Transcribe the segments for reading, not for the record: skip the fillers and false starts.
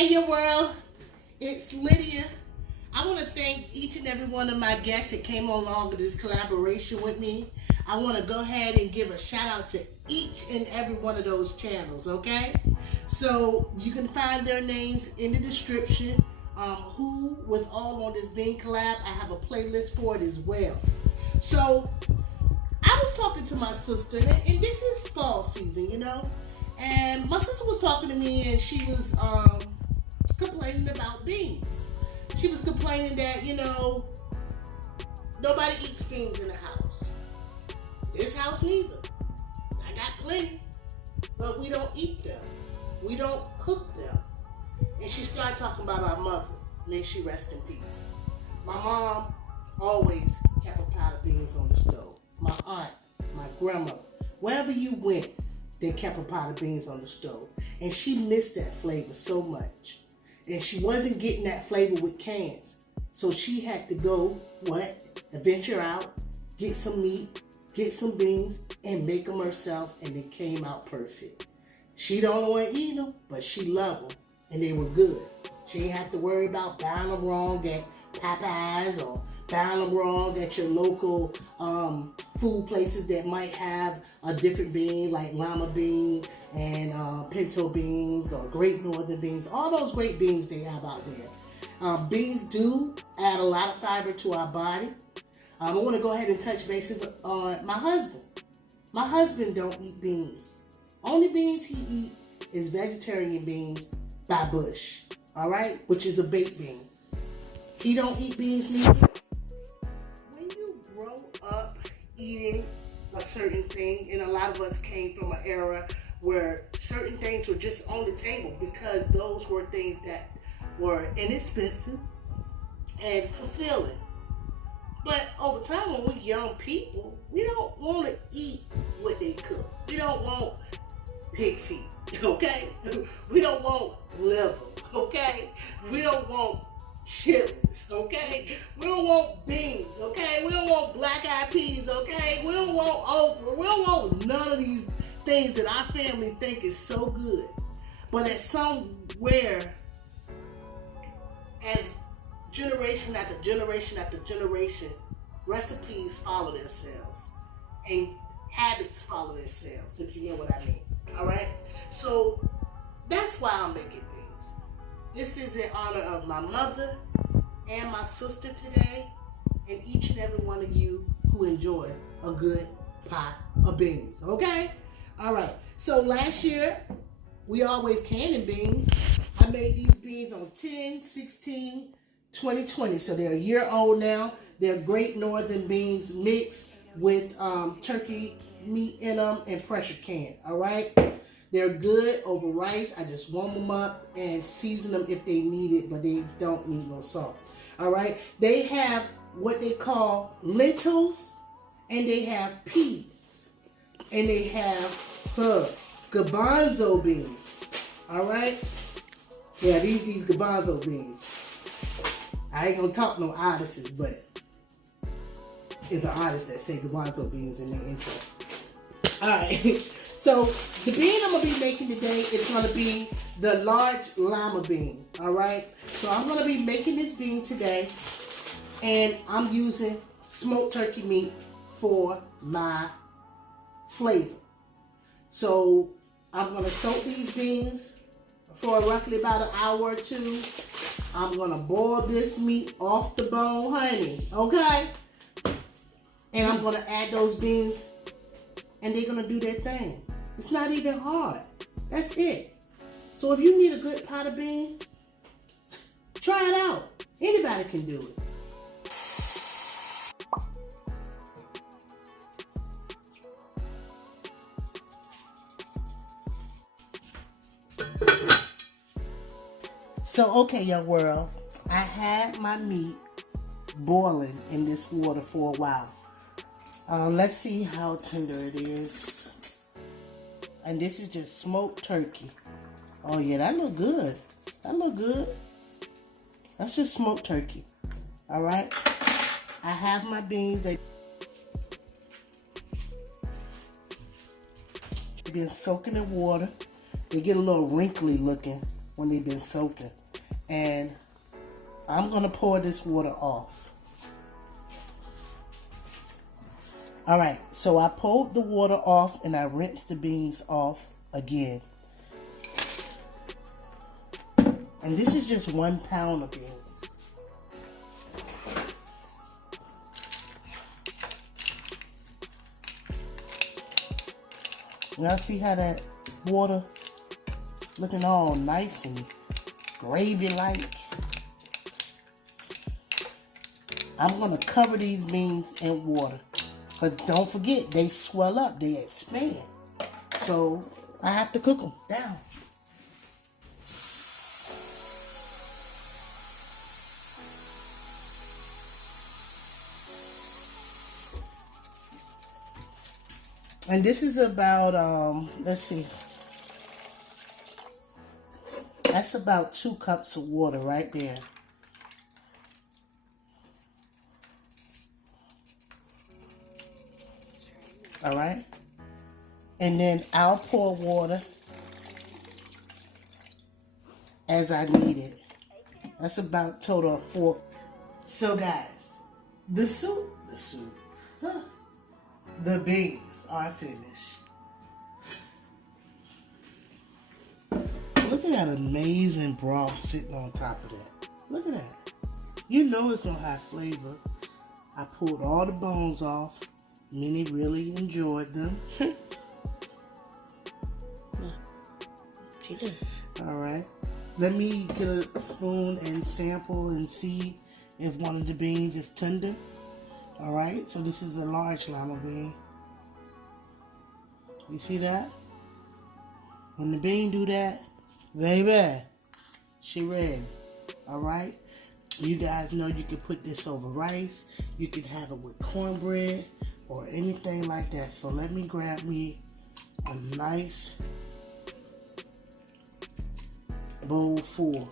Hey, your world, it's Lydia. I want to thank each and every one of my guests that came along with this collaboration with me. I want to go ahead and give a shout out to each and every one of those channels, okay? So you can find their names in the description. Who was all on this bean collab, I have a playlist for it as well. So I was talking to my sister, and this is fall season, you know? And my sister was talking to me, and she was complaining about beans. She was complaining that, you know, nobody eats beans in the house. This house neither. I got plenty, but we don't eat them. We don't cook them. And she started talking about our mother. May she rest in peace. My mom always kept a pot of beans on the stove. My aunt, my grandma, wherever you went, they kept a pot of beans on the stove. And she missed that flavor so much. And she wasn't getting that flavor with cans. So she had to go, venture out, get some meat, get some beans, and make them herself, and they came out perfect. She don't want to eat them, but she loved them, and they were good. She didn't have to worry about buying them wrong at Popeyes or buying them wrong at your local food places that might have a different bean, like lima bean and pinto beans or great northern beans. All those great beans they have out there. Beans do add a lot of fiber to our body. I want to go ahead and touch bases on my husband. My husband don't eat beans. Only beans he eat is vegetarian beans by Bush, all right, which is a baked bean. He don't eat beans neither. When you grow up eating a certain thing, and a lot of us came from an era where certain things were just on the table because those were things that were inexpensive and fulfilling. But over time, when we're young people, we don't want to eat what they cook. We don't want pig feet, okay? We don't want liver, okay? We don't want chilies, okay? We don't want beans, okay? We don't want black-eyed peas, okay? We don't want okra. We don't want none of these things that our family think is so good. But at somewhere, as generation after generation after generation, recipes follow themselves and habits follow themselves, if you know what I mean. All right? So that's why I'm making beans. This is in honor of my mother and my sister today, and each and every one of you who enjoy a good pot of beans. Okay? All right. So last year, we always canning beans. I made these beans on 10/16/2020. So they're a year old now. They're great northern beans mixed with turkey meat in them and pressure canned. All right. They're good over rice. I just warm them up and season them if they need it, but they don't need no salt. All right. They have what they call lentils, and they have peas, and they have garbanzo beans. All right. Yeah, these garbanzo beans. I ain't gonna talk no artists, but it's the artists that say garbanzo beans in their intro. Alright, so the bean I'm gonna be making today is gonna be the large lima bean. Alright, so I'm gonna be making this bean today, and I'm using smoked turkey meat for my flavor. So I'm gonna soak these beans for roughly about an hour or two. I'm gonna boil this meat off the bone, honey, okay? And I'm gonna add those beans, and they're gonna do their thing. It's not even hard. That's it. So if you need a good pot of beans, try it out. Anybody can do it. So, okay, your world, I had my meat boiling in this water for a while. Let's see how tender it is. And this is just smoked turkey. Oh yeah, that look good. That look good. That's just smoked turkey. All right. I have my beans. They've been soaking in water. They get a little wrinkly looking. when they've been soaking. And I'm going to pour this water off. Alright, so I poured the water off and I rinsed the beans off again. And this is just 1 pound of beans. Y'all see how that water looking all nice and gravy-like? I'm going to cover these beans in water. But don't forget, they swell up, they expand. So I have to cook them down. And this is about, let's see. That's about 2 cups of water right there. All right. And then I'll pour water as I need it. That's about a total of 4. So guys, the beans are finished. Look at that amazing broth sitting on top of that. Look at that. You know it's gonna have flavor. I pulled all the bones off. Minnie really enjoyed them. She did. All right. Let me get a spoon and sample and see if one of the beans is tender. All right. So this is a large lima bean. You see that? When the bean do that, baby, she ready. All right. You guys know you can put this over rice. You can have it with cornbread or anything like that. So let me grab me a nice bowl full.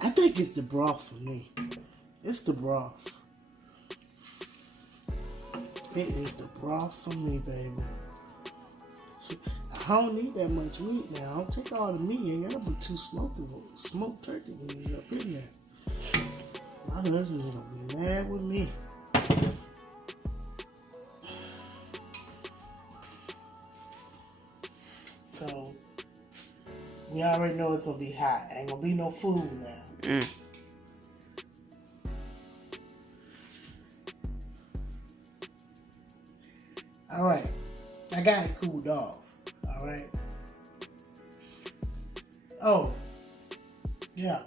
I think it's the broth for me. It's the broth. It is the broth for me, baby. I don't need that much meat now. Don't take all the meat. You ain't gotta put 2 smoked turkey wings up in there. My husband's gonna be mad with me. So, we already know it's gonna be hot. Ain't gonna be no food now. Alright, I got it cooled off. Alright. Oh, yeah.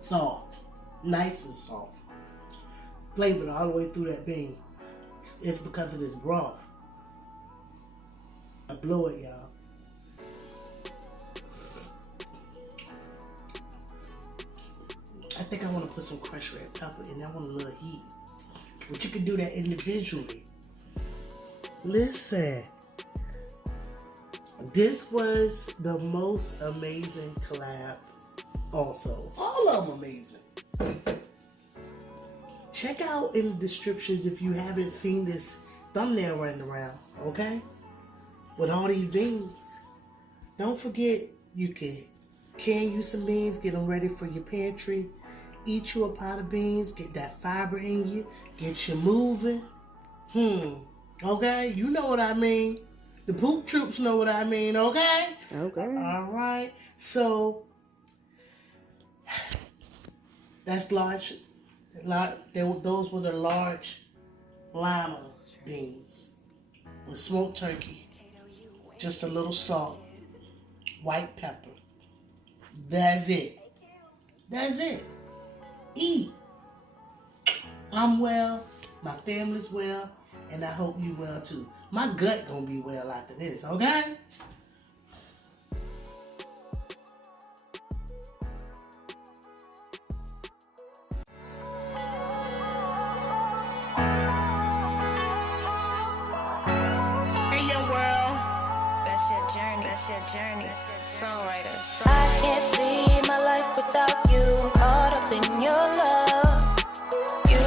Soft. Nice and soft. Flavored all the way through that bean. It's because of this broth. I blow it, y'all. I think I want to put some crushed red pepper in. I want a little heat. But you can do that individually. Listen. This was the most amazing collab also. All of them amazing. Check out in the descriptions if you haven't seen this thumbnail running around, okay? With all these beans. Don't forget, you can you some beans, get them ready for your pantry. Eat you a pot of beans, get that fiber in you, get you moving. Okay, you know what I mean. The poop troops know what I mean, okay? Okay. All right. So, that's large. Those were the large lima beans with smoked turkey. Just a little salt, white pepper. That's it. That's it. Eat. I'm well, my family's well, and I hope you well too. My gut gonna be well after this, okay? Hey, young world. That's your journey. Songwriter. I can't see